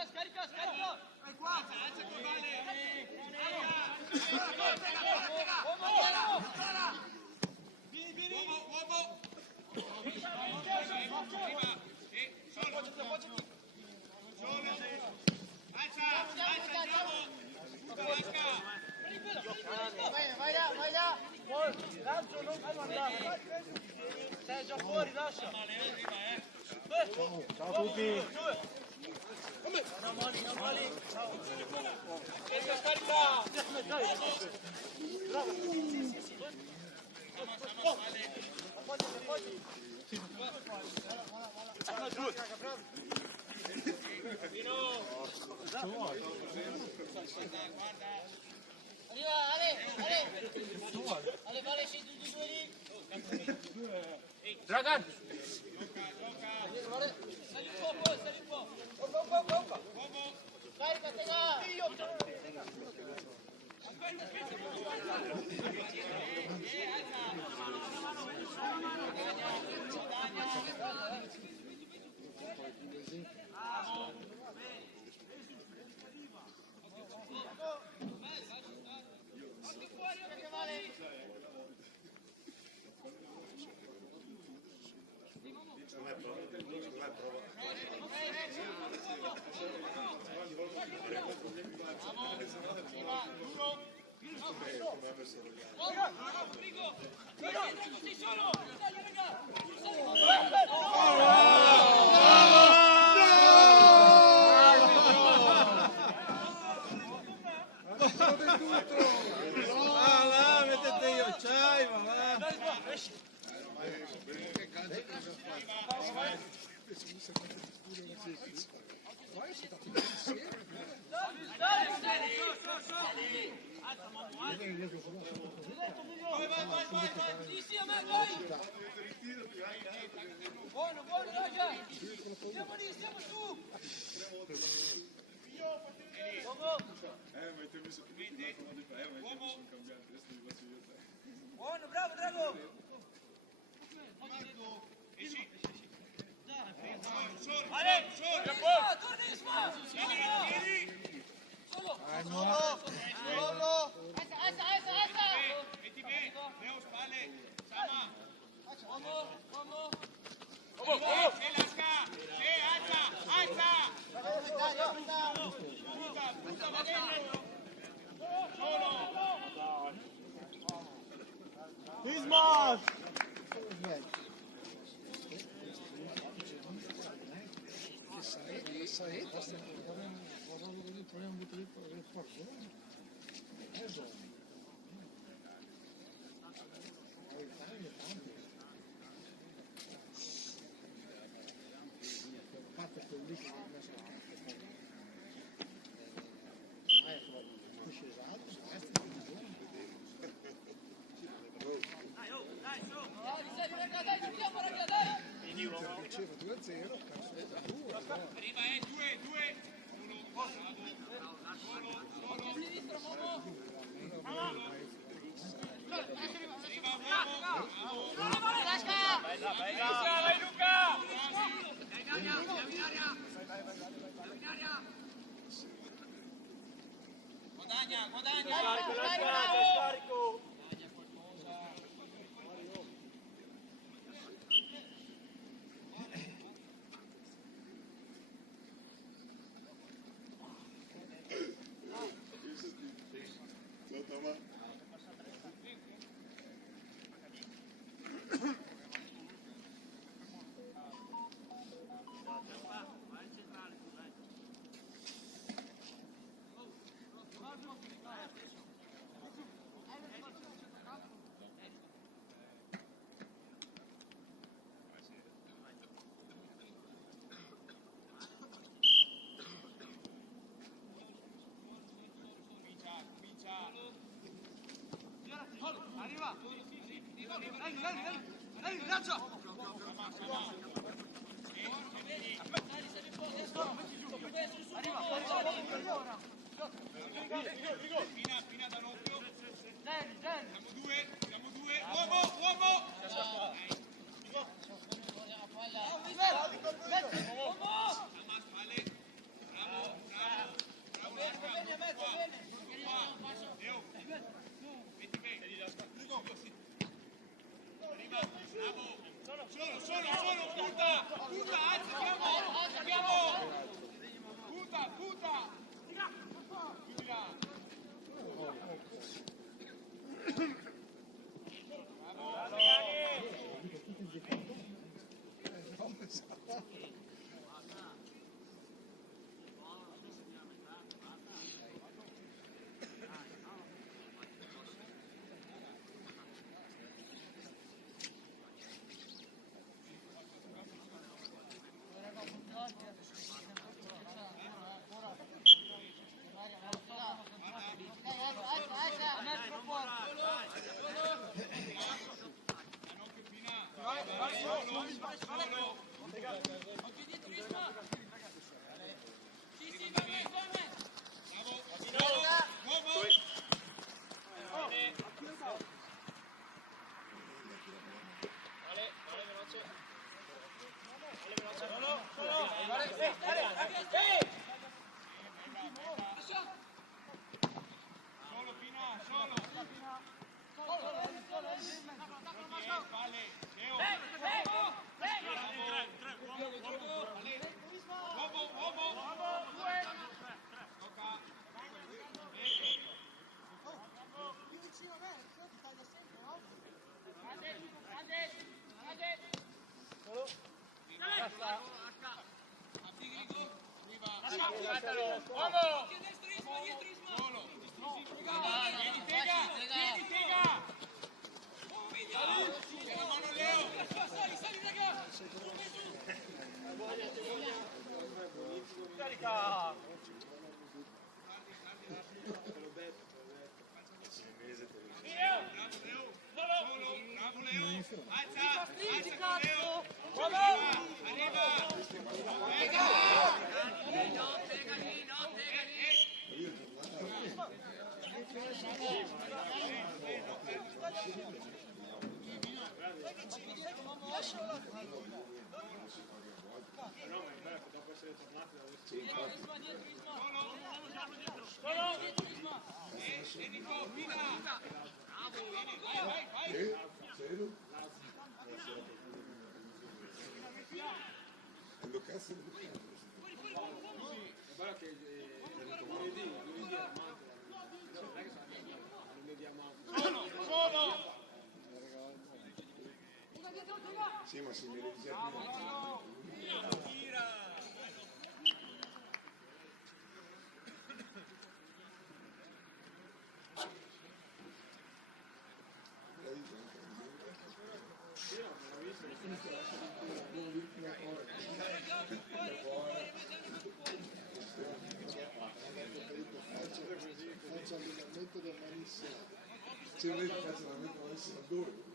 Scarica. Alza con Vale. Vieni. Uomo. Solo. Alza, andiamo. Vai là. Lancio, non può andare. Sei già fuori, lascia. Ciao a tutti. Arriva, Ale, vale, sei tutti due lì. Dragan. Sali un po'. Oppa. Carica, te là. là, mettete io, c'hai, ma va. Buono, buono, raga! Siamo lì, siamo su! Buono, bravo, Drago! Ale, torna in spa! Solo! Metti me, Leo spalle, Sama. Uomo! Se lasca, se alza. Punta va dentro. Solo. Bismarck! Dai, giochiamo, raga, dai! Diceva 2-0, Arriva, 2. Sinistra, uomo! Vai Luca! Guadagna! Scarico! Arriva! Dai, lancia! Fina da nottio. Zen! Siamo due. Uomo! Solo, punta, alziamo, punta, Quando cazzo di Guarda che lunedì era Mantova, non è che sono lunedì a Mantova. Sì, ma se mi devi dire prima. Faccio allenamento da manissimo. Se lei faccio l'allenamento malissimo dove?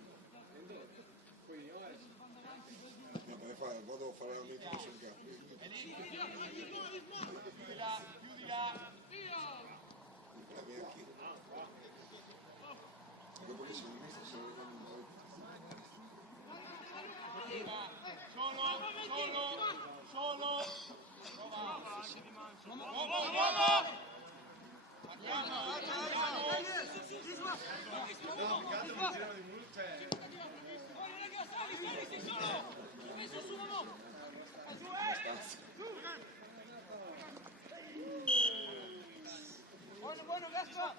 Vado a fare l'allenamento sul campo. Dopo che si dimestra se lo Buono, Gaspa!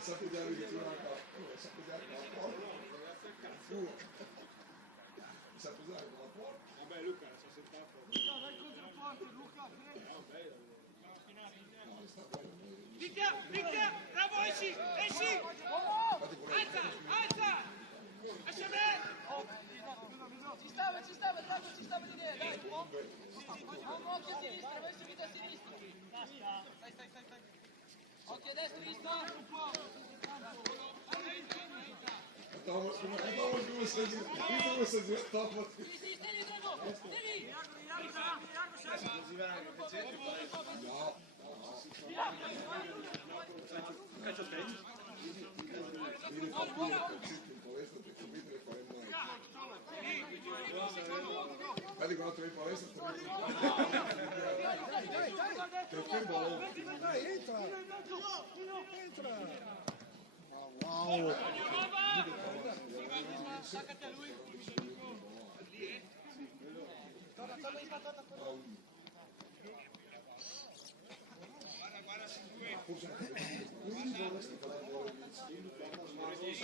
Sappiamo di tirare la porta. Sappiamo la porta. Vabbè Luca, sono sentato. Luca, vai contro il porto, Luca! Picchia! Bravo, esci! Alza! Lascia me! Ci stava l'idea, dai! Occhio a sinistra, vai subito a sinistra! Stai! Occhio a destra, vista! Estamos come se stavo. Sì, stai lì, Drago! Devi! No. Caccio tennis. Vieni in palestra perché vedere fare noi. Vedi quando tu vai in palestra ti fermo. Dai, entra! Wow! Attaccati a lui! Guarda su due!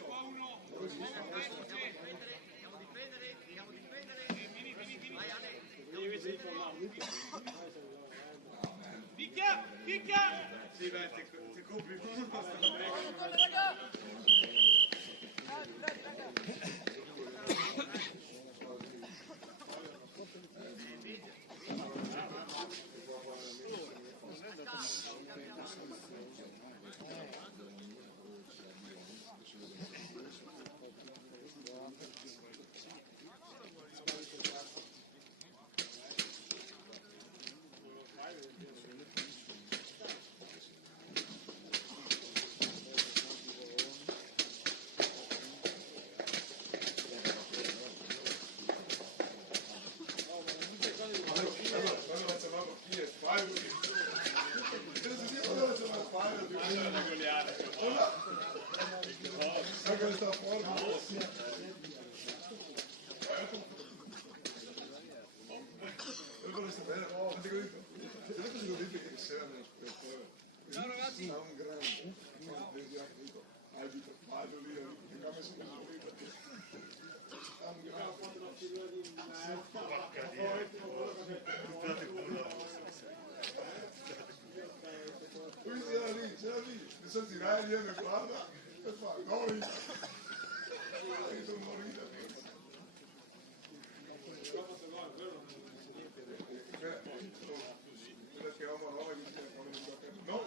Qua uno! Andiamo a difendere! Picchia! Sì, beh, ti compri uno. Corre, raga! Bravi, raga! infatti ho detto, se lo dite che sera nello spogliatoio, Ciao ragazzi. sarà un grande, arbitro Fabio lì, che come si chiama lì, perché sarà un Poi c'era lì, mi sa tirare io mi guarda e fa, no, io sono morito. Perché amo no, no,